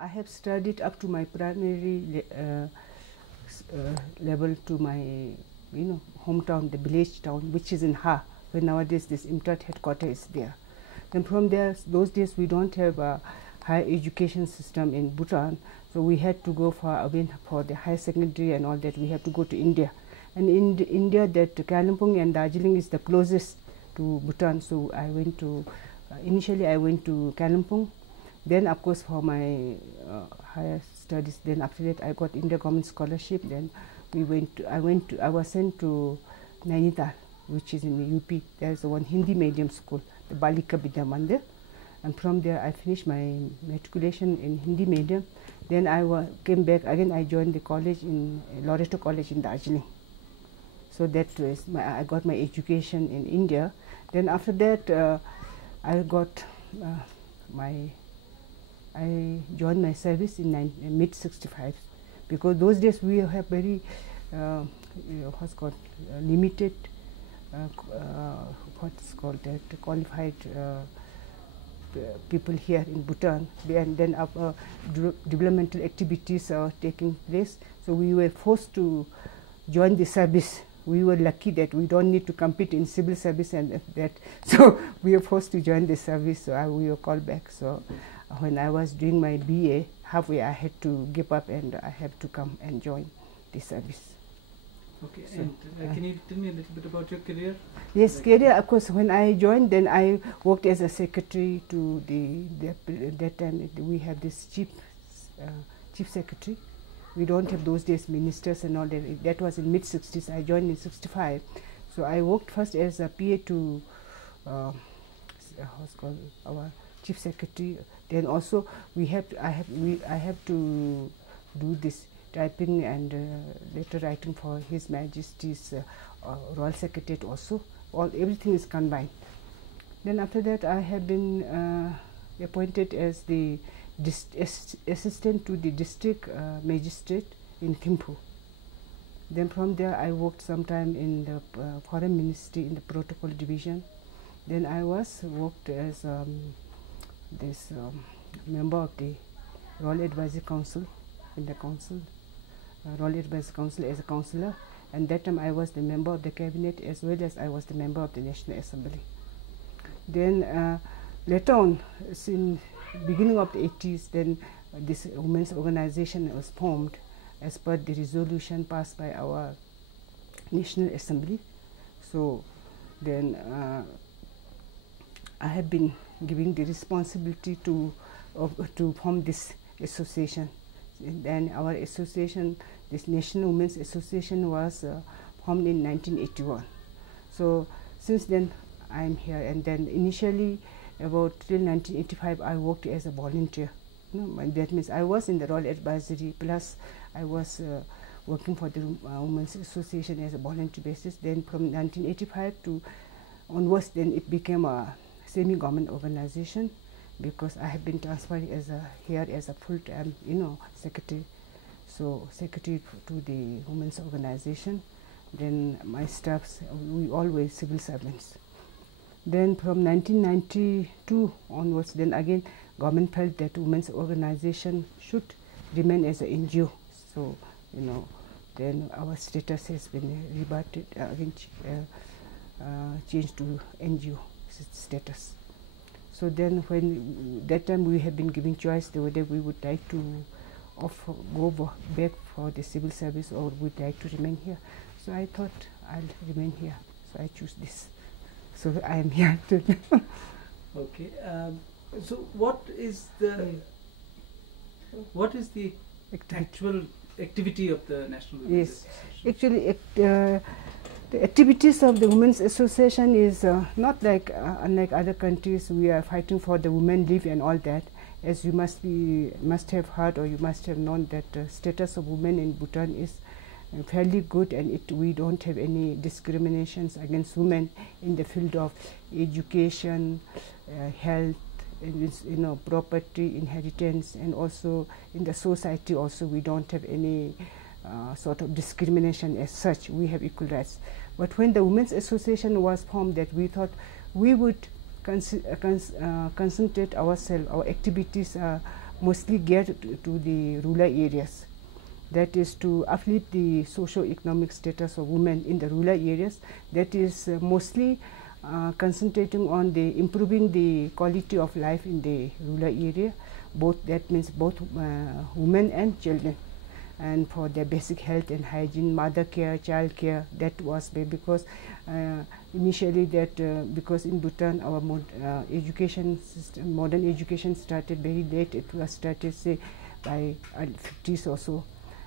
I have studied up to my primary level to my hometown, the village town, which is in Ha, where nowadays this IMTAT headquarters is there. Then from there, those days we don't have a higher education system in Bhutan, so we had to go for the higher secondary and all that. We have to go to India, and in India, that Kalimpong and Darjeeling is the closest to Bhutan. So I went to initially I went to Kalimpong, then of course for my higher studies. Then after that I got India government scholarship. Then I was sent to Nainital, which is in the UP. There's one Hindi medium school, the Balika Vidya Mandir, and from there I finished my matriculation in Hindi medium. Then I came back again. I joined the college in Loreto College in Darjeeling. So that was I got my education in India. Then after that I joined my service in mid 65, because those days we have very what's called limited what's called that qualified people here in Bhutan, and then developmental activities are taking place. So we were forced to join the service. We were lucky that we don't need to compete in civil service and that, so we were forced to join the service. So we were called back. So when I was doing my BA, halfway I had to give up and I have to come and join the service. Okay, so, and can you tell me a little bit about your career? Yes, career, of course. When I joined, then I worked as a secretary to that time we have this chief secretary. We don't have those days ministers and all that. That was in mid 60s. I joined in 65. So I worked first as a PA to what's called our chief secretary. Then also I have to do this typing and letter writing for His Majesty's Royal Secretariat also. Everything is combined. Then after that I have been appointed as the assistant to the District Magistrate in Thimpu. Then from there I worked sometime in the Foreign Ministry in the Protocol Division. Then I worked as this member of the Royal Advisory Council in the council, Royal Advisory Council as a counsellor. And that time I was the member of the cabinet as well as I was the member of the National Assembly. Then later on, in beginning of the 80s, then this women's organization was formed as per the resolution passed by our National Assembly. So then I have been giving the responsibility to form this association. And then our association, this National Women's Association, was formed in 1981. So since then I am here. And then initially about till 1985 I worked as a volunteer. That means I was in the Royal Advisory, plus I was working for the Women's Association as a volunteer basis. Then from 1985 to onwards, then it became a semi-government organization, because I have been transferred here as a full-time secretary. So secretary to the women's organization. Then my staffs, we always civil servants. Then from 1992 onwards, then again government felt that women's organization should remain as an NGO. So then our status has been reverted again, changed to NGO status. So then when that time we have been giving choice whether we would like to go back for the civil service or would like to remain here. So I thought I'll remain here. So I choose this. So I am here too. Okay. So what is the actual activity of the National Women's Association? Actually, the activities of the Women's Association is not like unlike other countries. We are fighting for the women leave and all that. As you must have heard or you must have known that the status of women in Bhutan is fairly good, and we don't have any discriminations against women in the field of education, health, property, inheritance, and also in the society also we don't have any sort of discrimination as such. We have equal rights. But when the Women's Association was formed, that we thought we would concentrate ourselves, our activities mostly geared to the rural areas. That is to uplift the socio-economic status of women in the rural areas. That is mostly concentrating on the improving the quality of life in the rural area. That means both women and children, and for their basic health and hygiene, mother care, child care. That was because initially because in Bhutan our education system, modern education started very late. It was started say by 50s or so,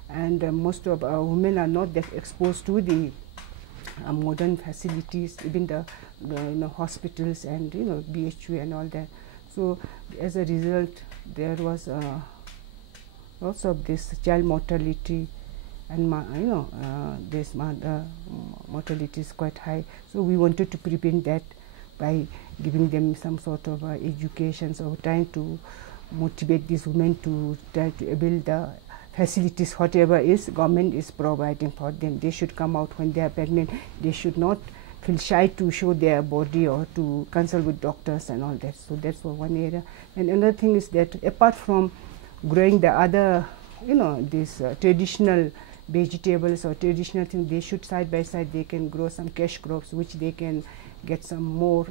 and most of our women are not that exposed to the modern facilities, even the hospitals and BHU and all that. So as a result, there was lots of this child mortality, and this mortality is quite high. So we wanted to prevent that by giving them some sort of education, so trying to motivate these women to try to build the facilities, whatever is government is providing for them. They should come out when they are pregnant. They should not feel shy to show their body or to consult with doctors and all that. So that's one area. And another thing is that apart from growing the other, these traditional vegetables or traditional things, they should side by side, they can grow some cash crops which they can get some more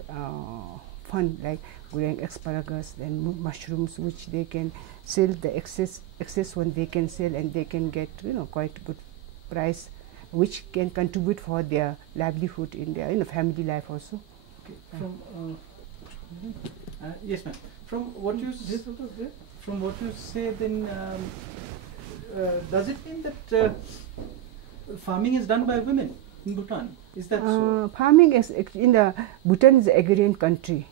fun, like growing asparagus and mushrooms, which they can sell the excess one they can sell, and they can get quite good price, which can contribute for their livelihood in their family life also. Okay. Yes, ma'am. From what you say, then does it mean that farming is done by women in Bhutan? Is that so? Farming is in the Bhutan is an agrarian country,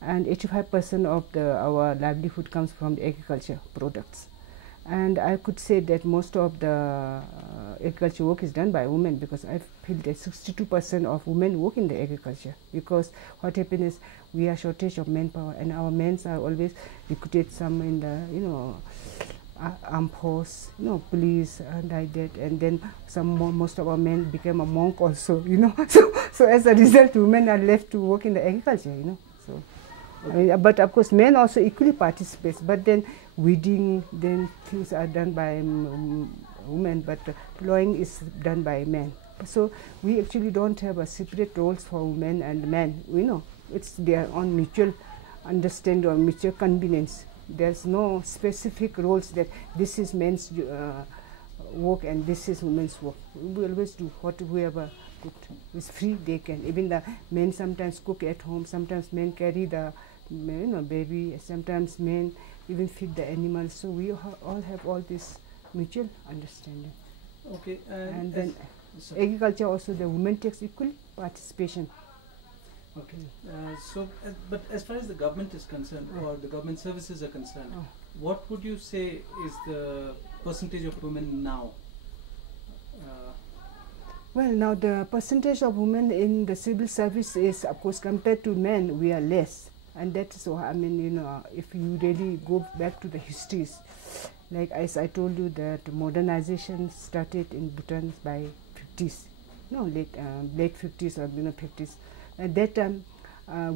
and 85% of our livelihood comes from the agriculture products. And I could say that most of the agriculture work is done by women, because I feel that 62% of women work in the agriculture, because what happens is we are shortage of manpower, and our men are always recruited, some in the armed force, police and like that, and then most of our men became a monk also, so as a result women are left to work in the agriculture, so. Okay. But of course men also equally participate, but then weeding, then things are done by women, but plowing is done by men. So we actually don't have a separate roles for women and men, it's their own mutual understanding or mutual convenience. There's no specific roles that this is men's work and this is women's work. We always do whoever is free, they can. Even the men sometimes cook at home, sometimes men carry the baby, sometimes men even feed the animals. So we all have all this mutual understanding. Okay. And then agriculture also, the women takes equal participation. Okay. But as far as the government is concerned, or the government services are concerned, what would you say is the percentage of women now? Well, now the percentage of women in the civil service is, of course, compared to men, we are less. And that's so, if you really go back to the histories, like as I told you that modernization started in Bhutan by 50s, late 50s or 50s. At that time,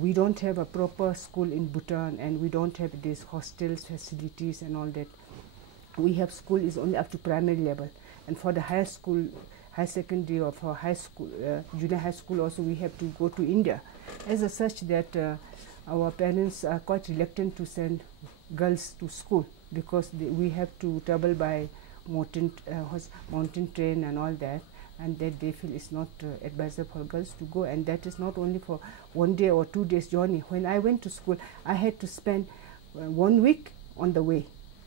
we don't have a proper school in Bhutan, and we don't have these hostels, facilities and all that. We have school is only up to primary level, and for the higher school, high secondary, or for high school, junior high school also, we have to go to India. As such that our parents are quite reluctant to send girls to school, because we have to travel by mountain train and all that, and that they feel it's not advisable for girls to go, and that is not only for 1 day or 2 days journey. When I went to school, I had to spend 1 week on the way,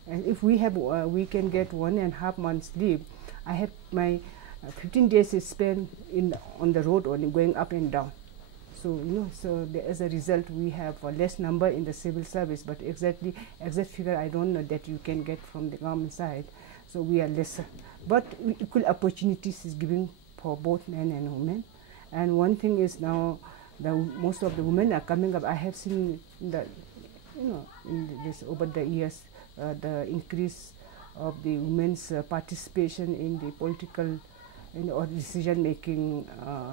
and if we can get 1.5 months leave, I have my 15 days is spent on the road only, going up and down. So as a result, we have a less number in the civil service, but exact figure I don't know that you can get from the government side. So we are lesser, but equal opportunities is given for both men and women. And one thing is now, most of the women are coming up. I have seen that over the years, the increase of the women's participation in the political or decision-making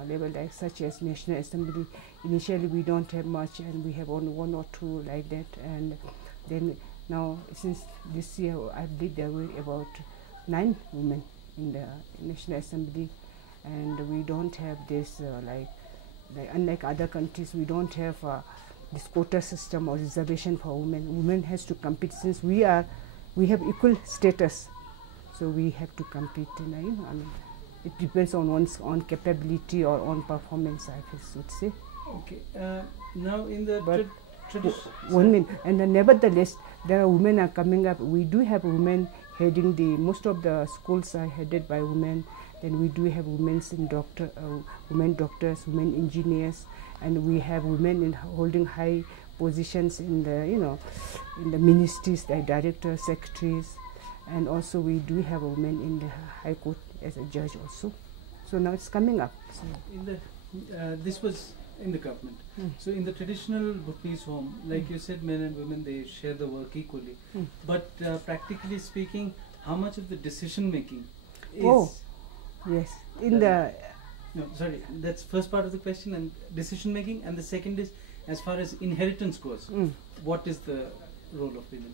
level, like such as National Assembly. Initially, we don't have much, and we have only 1 or 2 like that. And then Now, since this year, I believe there were about 9 women in the National Assembly, and we don't have this like unlike other countries, we don't have this quota system or reservation for women. Women has to compete since we have equal status, so we have to compete. I mean, it depends on one's own capability or on performance, I should say. Okay. Now in the one minute, and nevertheless, there are women are coming up. We do have women heading most of the schools are headed by women. Then we do have women doctors, women engineers, and we have women holding high positions in the in the ministries, like directors, secretaries, and also we do have women in the High Court as a judge also. So now it's coming up. So in the this was in the government. So in the traditional Bhutanese home, like you said, men and women, they share the work equally. But practically speaking, how much of the decision making is? Yes, in the no, sorry, that's first part of the question, and decision making, and the second is as far as inheritance goes. What is the role of women?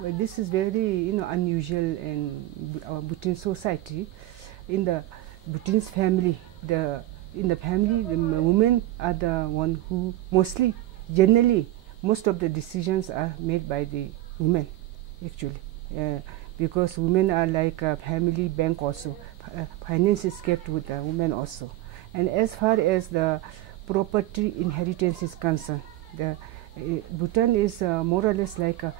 Well, this is very unusual in our Bhutan society. In the Bhutanese family, the women are the one who generally most of the decisions are made by the women actually. Because women are like a family bank also. Finance is kept with the women also. And as far as the property inheritance is concerned, Bhutan is more or less like a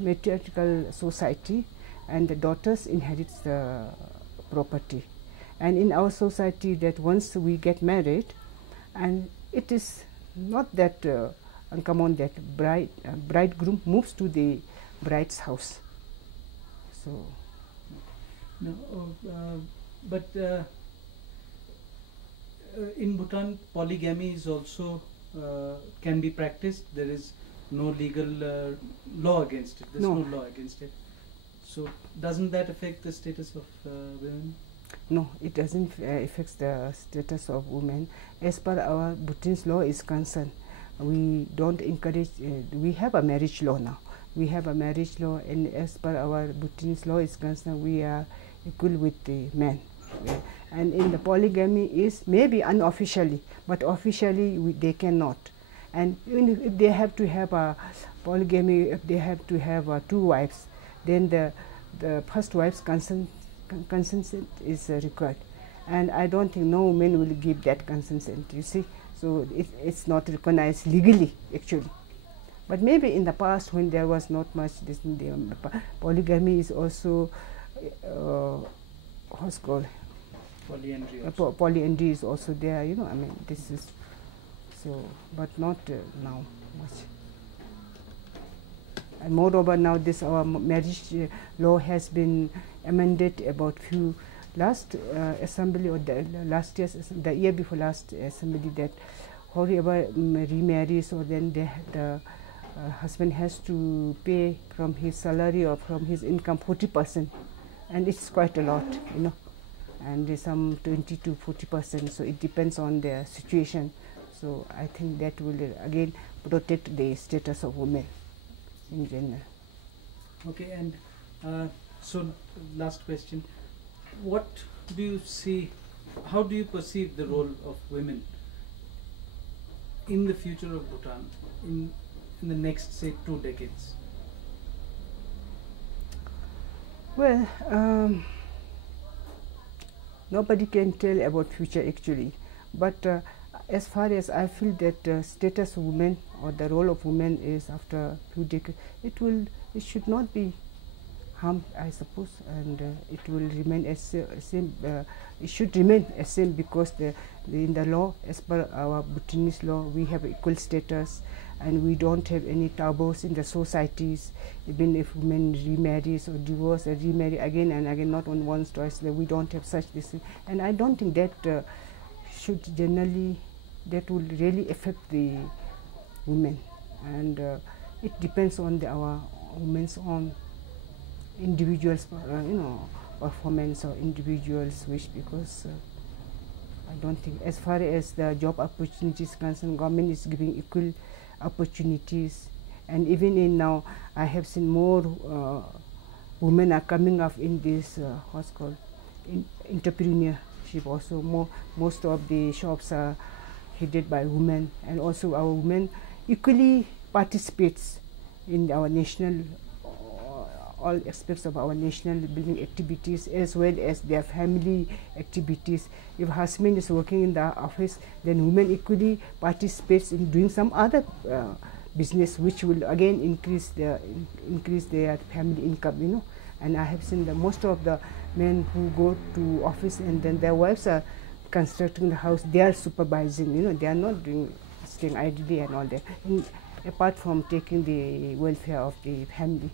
matriarchal society, and the daughters inherit the property. And in our society, that once we get married, and it is not that uncommon that bridegroom moves to the bride's house. So no, but in Bhutan, polygamy is also can be practiced. There is no legal law against it. There's no law against it. So doesn't that affect the status of women? No, it doesn't affect the status of women. As per our Bhutanese law is concerned, we don't encourage. We have a marriage law now. We have a marriage law, and as per our Bhutanese law is concerned, we are equal with the men. And in the polygamy is maybe unofficially, but officially they cannot. And even if they have to have a polygamy, if they have to have 2 wives, then the first wife's consent is required. And I don't think no woman will give that consent, you see. So it's not recognized legally actually. But maybe in the past, when there was not much this, polygamy is also what's called polyandry. Polyandry is also there. I mean, this is so, but not now much. And moreover, now this our marriage law has been amended about few last assembly or the year before last assembly, that whoever remarries, or then the husband has to pay from his salary or from his income 40%, and it's quite a lot, and there's some 20 to 40%. So it depends on their situation. So I think that will again protect the status of women in general. Okay, and so last question: what do you see? How do you perceive the role of women in the future of Bhutan in the next, say, 2 decades? Well, nobody can tell about future actually, but as far as I feel that status of women or the role of women is after few decades, it should not be harmed, I suppose, and it will remain as same. It should remain as same, because in the law, as per our Bhutanese law, we have equal status, and we don't have any taboos in the societies. Even if women remarries or divorce or remarry again and again, not on one's choice, we don't have such this. And I don't think that should generally, that will really affect the women, and it depends on our women's own individuals, performance or individuals' wish, because I don't think, as far as the job opportunities concerned, government is giving equal opportunities. And even in now, I have seen more women are coming up in this what's called entrepreneurship. Also, most of the shops are headed by women, and also our women equally participates in our national all aspects of our national building activities, as well as their family activities. If husband is working in the office, then women equally participates in doing some other business, which will again increase their family income, And I have seen that most of the men who go to office and then their wives are constructing the house, they are supervising, they are not staying idly and all that, apart from taking the welfare of the family.